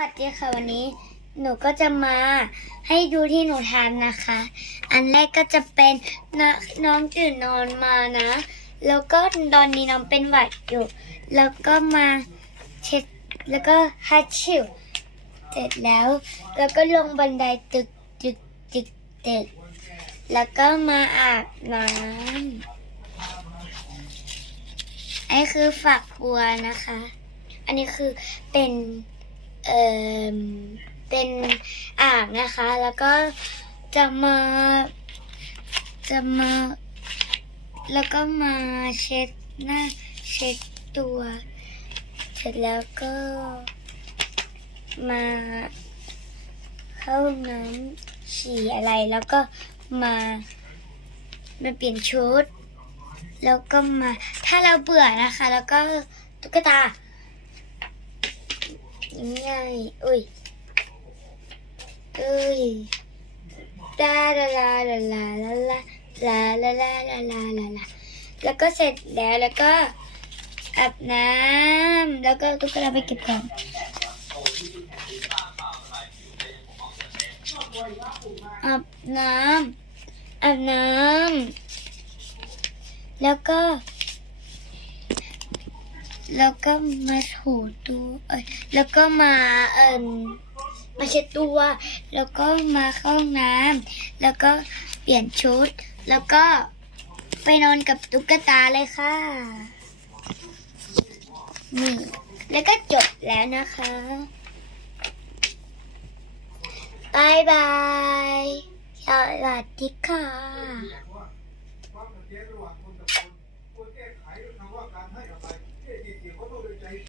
วัสดีค่ะวันนี้ หนูก็จะมาให้ดูที่หนูทำนะคะ อันแรกก็จะเป็นนน้องตื่นนอนมานะ แล้วก็ตอนนี้น้องเป็นหวัดอยู่ แล้วก็มาเช็ดแล้วก็ฮัดชิวเสร็จแล้ว แล้วก็ลงบันไดตึกตึกตึกตึกแล้วก็มาอาบน้ำไอ้คือฝักบัวนะคะ อันนี้คือเป็น เอ่อเป็นอ่างนะคะ แล้วก็จะมาจะมาแล้วก็มาเช็ดหน้าเช็ดตัว เสร็จแล้วก็มาเข้าน้ำฉี่อะไรแล้วก็มามาเปลี่ยนชุด แล้วก็มาถ้าเราเบื่อนะคะ แล้วก็ตุ๊กตา ง่ายอุ้ยเอ้ยลาลาลาลาลาลาลาลาลาลาลาลาลาลาแล้วก็เสร็จแล้วแล้วก็อาบน้ำแล้วก็ตุ๊กตาไปเก็บของอาบน้ำอาบน้ำแล้วก็ แล้วก็มาถูตัวแล้วก็มาเอ่มมาเช็ดตัว แล้วก็มาเข้าน้ำแล้วก็เปลี่ยนชุด แล้วก็ไปนอนกับตุ๊กตาเลยค่ะนี่แล้วก็จบแล้วนะคะบายบายสวัสดีค่ะความเระหว่กับคคร